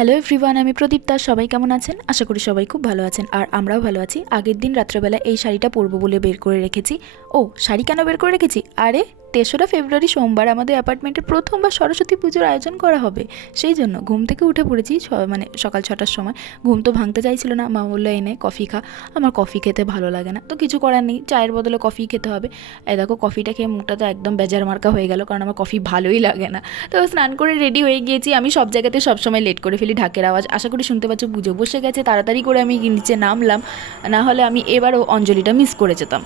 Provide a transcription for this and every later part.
Hello everyone আমি প্রদীপ দাস সবাই কেমন আছেন? আশা করি সবাই খুব ভালো আছেন, আর আমরাও ভালো আছি। আগের দিন রাত্রেবেলা এই শাড়িটা পরবো বলে বের করে রেখেছি। ও, শাড়ি কেন বের করে রেখেছি? আরে, তেসরা ফেব্রুয়ারি সোমবার আমাদের অ্যাপার্টমেন্টে প্রথমবার সরস্বতী পুজোর আয়োজন করা হবে। সেই জন্য ঘুম থেকে উঠে পড়েছি মানে সকাল ছটার সময়। ঘুম তো ভাঙতে চাইছিল না, মা বলল, এনে কফি খা। আমার কফি খেতে ভালো লাগে না। তো কিছু করার নেই, চায়ের বদলে কফি খেতে হবে। এই দেখো, কফিটা খেয়ে মুখটা তো একদম বেজার মার্কা হয়ে গেল, কারণ আমার কফি ভালোই লাগে না। তো স্নান করে রেডি হয়ে গিয়েছি। আমি সব জায়গাতে সবসময় লেট করে ফেলি। ঢাকের আওয়াজ। আশা করি শুনতে পাচ্ছ, পুজো বসে গেছে। তাড়াতাড়ি করে আমি নিচে নামলাম। না হলে আমি এবারও অঞ্জলিটা মিস করে যেতাম।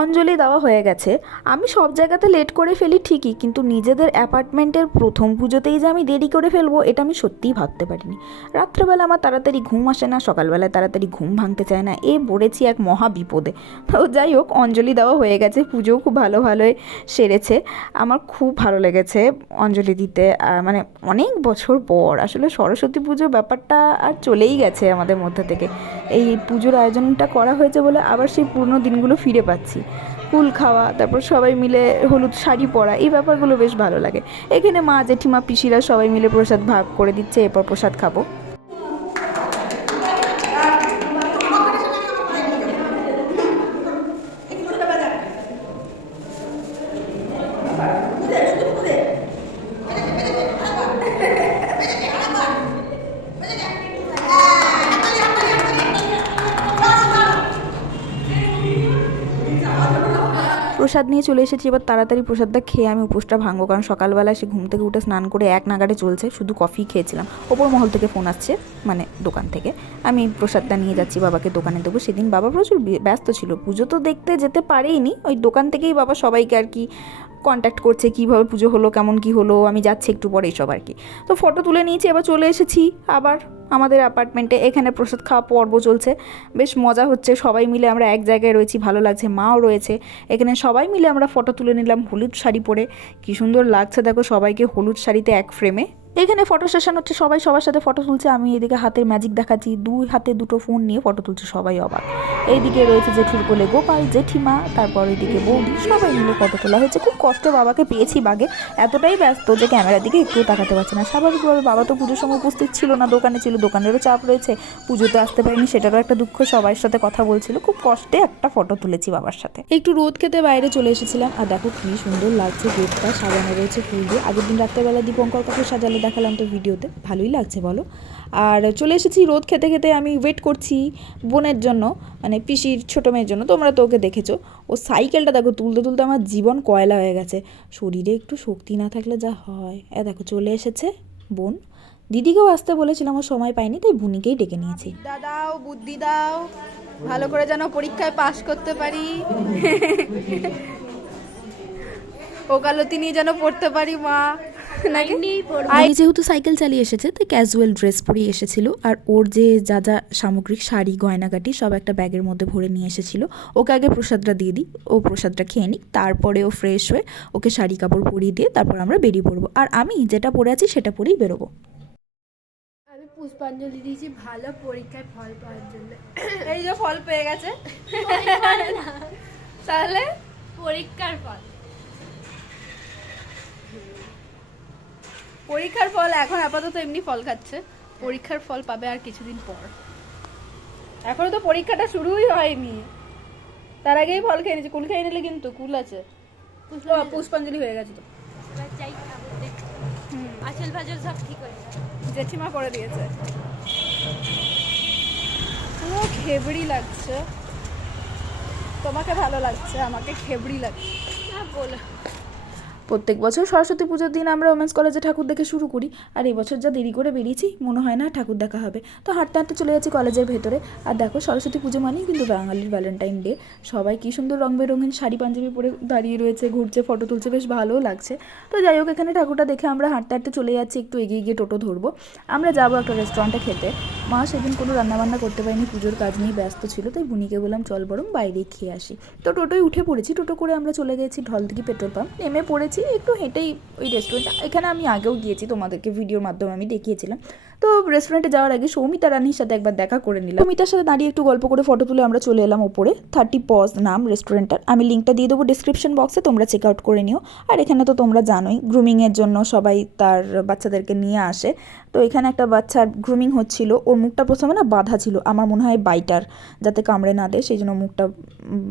অঞ্জলি দেওয়া হয়ে গেছে। আমি সব জায়গাতে লেট করে ফেলি ঠিকই, কিন্তু নিজেদের অ্যাপার্টমেন্টের প্রথম পুজোতেই যে আমি দেরি করে ফেলব, এটা আমি সত্যিই ভাবতে পারিনি। রাত্রেবেলা আমার তাড়াতাড়ি ঘুম আসে না, সকালবেলায় তাড়াতাড়ি ঘুম ভাঙতে চায় না, এ পড়েছি এক মহা বিপদে। তো যাই হোক, অঞ্জলি দেওয়া হয়ে গেছে, পুজোও খুব ভালো ভালোই সেরেছে। আমার খুব ভালো লেগেছে অঞ্জলি দিতে মানে অনেক বছর পর। আসলে সরস্বতী পুজোর ব্যাপারটা আর চলেই গেছে আমাদের মধ্যে থেকে। এই পুজোর আয়োজনটা করা হয়েছে বলে আবার সেই পুরনো দিনগুলো ফিরে পাচ্ছি। কুল খাওয়া, তারপর সবাই মিলে হলুদ শাড়ি পরা, এই ব্যাপারগুলো বেশ ভালো লাগে। এখানে মা, জেঠিমা, পিসিরা সবাই মিলে প্রসাদ ভাগ করে দিচ্ছে, এরপর প্রসাদ খাব। প্রসাদ নিয়ে চলে এসেছি, এবার তাড়াতাড়ি প্রসাদটা খেয়ে আমি উপোসটা ভাঙবো, কারণ সকালবেলা সে ঘুম থেকে উঠে স্নান করে এক নাগাড়ে চলছে, শুধু কফি খেয়েছিলাম। ওপর মহল থেকে ফোন আসছে মানে দোকান থেকে। আমি প্রসাদটা নিয়ে যাচ্ছি, বাবাকে দোকানে দেবো। সেদিন বাবা প্রচুর ব্যস্ত ছিল। পুজো তো দেখতে যেতে পারেইনি, ওই দোকান থেকেই বাবা সবাইকে আর কি কন্ট্যাক্ট করছে, কীভাবে পুজো হলো, কেমন কি হলো, আমি যাচ্ছি একটু পরে এইসব আর কি। তো ফটো তুলে নিয়েছি, এবার চলে এসেছি, আবার আমাদের অ্যাপার্টমেন্টে এখানে প্রসাদ খাওয়া পর্ব চলছে। বেশ মজা হচ্ছে, সবাই মিলে আমরা এক জায়গায় রয়েছি, ভালো লাগছে, মাও রয়েছে। এখানে সবাই মিলে আমরা ফটো তুলে নিলাম হলুদ শাড়ি পরে। কি সুন্দর লাগছে, দেখো সবাইকে হলুদ শাড়িতে এক ফ্রেমে এখানে ফটো সেশন হচ্ছে, সবাই সবার সাথে ফটো তুলছে, আমি এদিকে হাতের ম্যাজিক দেখাচ্ছি, দুই হাতে দুটো ফোন নিয়ে ফটো তুলছে সবাই অবাক। এইদিকে রয়েছে জেঠুর কোলে গোপাল, জেঠিমা, তারপর এদিকে বৌদি, সবাই মিলে ফটো তোলা হয়েছে। খুব কষ্টে বাবাকে পেয়েছি বাগে, এতটাই ব্যস্ত যে ক্যামেরার দিকে একটু তাকাতে পারছে না। স্বাভাবিকভাবে বাবা তো পুজোর সময় উপস্থিত ছিল না, দোকানে ছিল, দোকানেরও চাপ রয়েছে। পুজোতে আসতে পারিনি, সেটারও একটা দুঃখ সবার সাথে কথা বলছিল। খুব কষ্টে একটা ফটো তুলেছি বাবার সাথে। একটু রোদ খেতে বাইরে চলে এসেছিলাম, আর দেখো কি সুন্দর লাগছে গেটটা, সাজানো রয়েছে ফুল দিয়ে। আগের দিন রাত্রেবেলা দীপঙ্কর কাপড় সাজালে দেখালাম তো ভিডিওতে, ভালোই লাগছে বলো। আর চলে এসেছি রোদ খেতে খেতে, আমি ওয়েট করছি বোনের জন্য মানে পিসির ছোটো মেয়ের জন্য, তোমরা তো ওকে দেখেছ। ও সাইকেলটা দেখো, তুলতে তুলতে আমার জীবন কয়লা হয়ে গেছে। শরীরে একটু শক্তি না থাকলে যা হয়। এ দেখো, চলে এসেছে বোন। দিদিকেও আসতে বলেছিলাম, ও সময় পাইনি তাই বুনিকেই ডেকে নিয়েছি। বিদ্যা দাও, বুদ্ধি দাও। ভালো করে যেন পরীক্ষায় পাশ করতে পারি। ওকালতি নিয়ে যেন পড়তে পারি, মা। আই যেহেতু সাইকেল চালিয়ে এসেছে তাই ক্যাজুয়াল ড্রেস পরেই এসেছিল। আর ওর যে যা যা সামগ্রিক শাড়ি গয়নাগাটি সব একটা ব্যাগের মধ্যে ভরে নিয়ে এসেছিল। ওকে আগে প্রসাদটা দিয়ে দিই ও প্রসাদটা খেয়ে নিক তারপরে ও ফ্রেশ হয়ে ওকে শাড়ি কাপড় পরিয়ে দিয়ে তারপর আমরা বেরিয়ে পড়ব। আর আমি যেটা পরে আছি সেটা পরেই বেরোবো। আমি পুষ্পাঞ্জলি দিয়েছি ভালো পরীক্ষায় ফল পাওয়ার জন্য। এই যে ফল পেয়ে গেছে। তাহলে? পরীক্ষার ফল। পরীক্ষার ফল এখন আপাতত এমনি ফল খাচ্ছে। পরীক্ষার ফল পাবে আর কিছুদিন পর। এখনও তো পরীক্ষাটা শুরুই হয়নি। তার আগেই ফল খেয়ে নিয়েছে কুল খেয়ে নিলে কিন্তু কুল আছে। পুষ্পাঞ্জলি হয়ে গেছে তো। আচল সব ঠিক হয়ে জেঠিমা করে দিয়েছে। পুরো খেবড়ি লাগছে। তোমাকে ভালো লাগছে আমাকে খেবড়ি লাগছে। বলো। প্রত্যেক বছর সরস্বতী পুজোর দিন আমরা ওমেন্স কলেজে ঠাকুর দেখে শুরু করি। আর এবছর যা দেরি করে বেরিয়েছি, মনে হয় না ঠাকুর দেখা হবে। তো হাঁটতে হাঁটতে চলে যাচ্ছি কলেজের ভেতরে। আর দেখো, সরস্বতী পুজো মানেই কিন্তু বাঙালির ভ্যালেন্টাইন ডে সবাই কী সুন্দর রং বেরঙিন শাড়ি, পাঞ্জাবি পরে দাঁড়িয়ে রয়েছে, ঘুরছে ফটো তুলছে, বেশ ভালোও লাগছে। তো যাই হোক, এখানে ঠাকুরটা দেখে আমরা হাঁটতে হাঁটতে চলে যাচ্ছি, একটু এগিয়ে গিয়ে টোটো ধরবো। আমরা যাব একটা রেস্টুরেন্টে খেতে। মা সেদিন কোনো রান্নাবান্না করতে পারিনি, পুজোর কাজ নিয়ে ব্যস্ত ছিল, তাই বুনিকে বললাম, চল বরং বাইরে খেয়ে আসি। তো টোটোয় উঠে পড়েছি। টোটো করে আমরা চলে গেছি ঢলদিঘি পেট্রোল পাম্প। নেমে পড়েছি একটু হেঁটেই ওই রেস্টুরেন্ট এখানে আমি আগেও গিয়েছি তোমাদেরকে ভিডিওর মাধ্যমে আমি দেখিয়েছিলাম। তো রেস্টুরেন্টে যাওয়ার আগে সৌমিতা রানীর সাথে একবার দেখা করে নিলাম। সৌমিতার সাথে দাঁড়িয়ে একটু গল্প করে ফটো তুলে আমরা চলে এলাম ওপরে থার্টি পজ নাম রেস্টুরেন্টটার আমি লিঙ্কটা দিয়ে দেবো ডিসক্রিপশন বক্সে তোমরা চেক আউট করে নিও। আর এখানে তো তোমরা জানোই গ্রুমিংয়ের জন্য সবাই তার বাচ্চাদেরকে নিয়ে আসে। তো এখানে একটা বাচ্চার গ্রুমিং হচ্ছিল, ওর মুখটা প্রথমে না বাঁধা ছিল, আমার মনে হয় বাইটার যাতে কামড়ে না দেয়, সেই জন্য মুখটা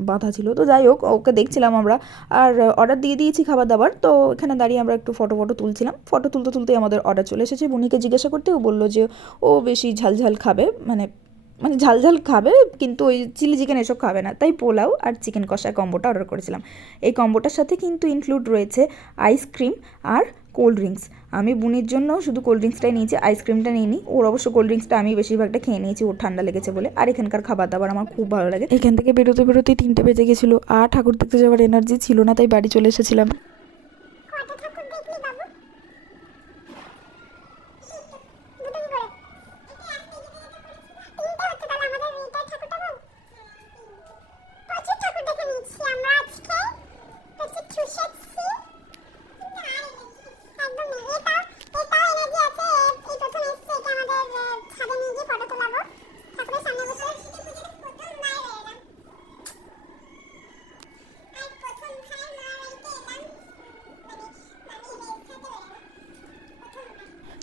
বাঁধা ছিল। তো যাই হোক, ওকে দেখছিলাম আমরা। আর অর্ডার দিয়ে দিয়েছি খাবার দাবার তো এখানে দাঁড়িয়ে আমরা একটু ফটো ফটো তুলছিলাম। ফটো তুলতে তুলতেই আমাদের অর্ডার চলে এসেছে। বুনিকে জিজ্ঞাসা করতে ও বলল যে, ও বেশি ঝালঝাল খাবে। মানে মানে ঝালঝাল খাবে, কিন্তু ওই চিলি চিকেন এসব খাবে না। তাই পোলাও আর চিকেন কষা কম্বোটা অর্ডার করেছিলাম। এই কম্বোটার সাথে কিন্তু ইনক্লুড রয়েছে আইসক্রিম আর কোল্ড ড্রিঙ্কস আমি বুনির জন্য শুধু কোল্ড ড্রিঙ্কসটাই নিয়েছি আইসক্রিমটা নিইনি। ওর অবশ্য কোল্ড ড্রিঙ্কসটা আমি বেশিরভাগটা খেয়ে নিয়েছি, ওর ঠান্ডা লেগেছে বলে। আর এখানকার খাবার দাবার আমার খুব ভালো লাগে। এখান থেকে বেরোতে বেরোতে তিনটে বেজে গেছিল। আর ঠাকুর দেখতে যাওয়ার এনার্জি ছিল না, তাই বাড়ি চলে এসেছিলাম। প্রচুর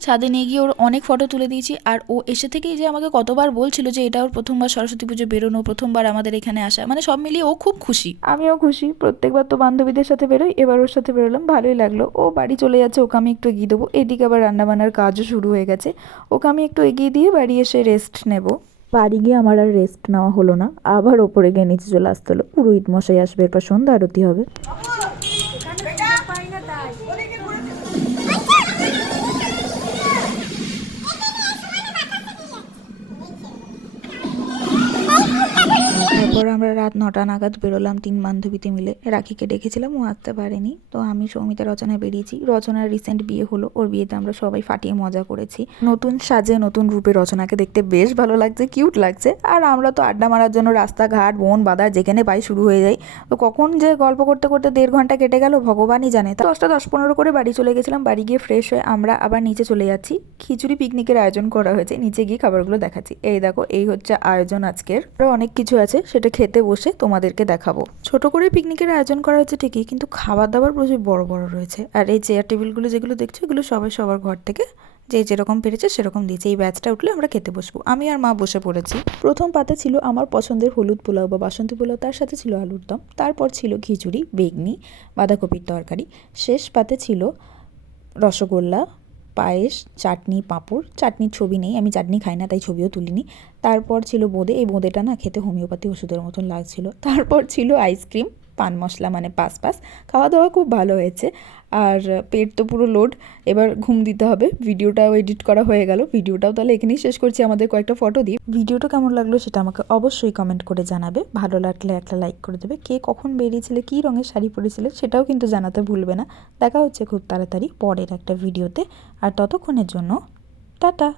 ছাদে নিয়ে গিয়ে ওর অনেক ফটো তুলে দিয়েছি। আর ও এসে থেকেই যে আমাকে কতবার বলছিল যে এটা ওর প্রথমবার সরস্বতী পুজো বেরোনো, প্রথমবার আমাদের এখানে আসা। মানে সব মিলিয়ে ও খুব খুশি। আমিও খুশি। প্রত্যেকবার তো বান্ধবীদের সাথে বেরোই। এবার ওর সাথে বেরোলাম। ভালোই লাগল। ও বাড়ি চলে যাচ্ছে, ওকে আমি একটু এগিয়ে দেবো। এদিকে আবার রান্নাবান্নার কাজও শুরু হয়ে গেছে। ওকে আমি একটু এগিয়ে দিয়ে বাড়ি এসে রেস্ট নেব। বাড়ি গিয়ে আমার আর রেস্ট নেওয়া হলো না। আবার ওপরে গিয়ে নিচে চলে আসতে হলো। পুরোহিত মশাই আসবে, এরপর সন্ধ্যা আরতি হবে। রাত নটা নাগাদ বেরোলাম তিন বান্ধবীতে মিলে। রাখিকে ডেকেছিলাম, ও আসতে পারেনি। তো আমি সৌমিতা, রচনায় বেরিয়েছি। রচনার রিসেন্ট বিয়ে হলো, ওর বিয়েতে আমরা সবাই ফাটিয়ে মজা করেছি। নতুন সাজে, নতুন রূপে রচনাকে দেখতে বেশ ভালো লাগছে কিউট লাগছে। আর আমরা তো আড্ডা মারার জন্য রাস্তাঘাট, বন বাজার যেখানে পাই শুরু হয়ে যায়। তো কখন যে গল্প করতে করতে দেড় ঘণ্টা কেটে গেল, ভগবানই জানে। তা দশটা দশ পনেরো করে বাড়ি চলে গেছিলাম। বাড়ি গিয়ে ফ্রেশ হয়ে আমরা আবার নিচে চলে যাচ্ছি। খিচুড়ি পিকনিকের আয়োজন করা হয়েছে। নিচে গিয়ে খাবারগুলো দেখাচ্ছি। এই দেখো, এই হচ্ছে আয়োজন আজকের। অনেক কিছু আছে, সেটা খেতে বসে তোমাদেরকে দেখাবো। ছোট করে পিকনিকের আয়োজন করা হয়েছে ঠিকই, কিন্তু খাবার দাবার প্রচুর বড় বড় রয়েছে। আর এই চেয়ার টেবিলগুলো যেগুলো দেখছ, এগুলো সবাই সবার ঘর থেকে যে যেরকম পেরেছে সেরকম দিয়েছে। এই ব্যাচটা উঠলে আমরা খেতে বসবো। আমি আর মা বসে পড়েছি। প্রথম পাতে ছিল আমার পছন্দের হলুদ পোলাও বা বাসন্তী পোলাও, তার সাথে ছিল আলুর দম। তারপর ছিল খিচুড়ি, বেগনি, বাঁধাকপির তরকারি। শেষ পাতে ছিল রসগোল্লা পায়েস, চাটনি, পাঁপড় চাটনির ছবি নেই, আমি চাটনি খাই না, তাই ছবিও তুলিনি। তারপর ছিল বোঁদে, এই বোঁদেটা না খেতে হোমিওপ্যাথি ওষুধের মতন লাগছিল। তারপর ছিল আইসক্রিম। পান মশলা মানে পাস পাস খাওয়া দাওয়া খুব ভালো হয়েছে। আর পেট তো পুরো লোড, এবার ঘুম দিতে হবে। ভিডিওটাও এডিট করা হয়ে গেল। ভিডিওটাও তাহলে এখানেই শেষ করছি। আমাদের কয়েকটা ফটো দিয়ে। ভিডিওটা কেমন লাগল সেটা আমাকে অবশ্যই কমেন্ট করে জানাবে। ভালো লাগলে একটা লাইক করে দেবে। কে কখন বেরিয়েছিলে, কী রঙের শাড়ি পরেছিলে সেটাও কিন্তু জানাতে ভুলবে না। দেখা হচ্ছে খুব তাড়াতাড়ি পরের একটা ভিডিওতে। আর ততক্ষণের জন্য, টাটা!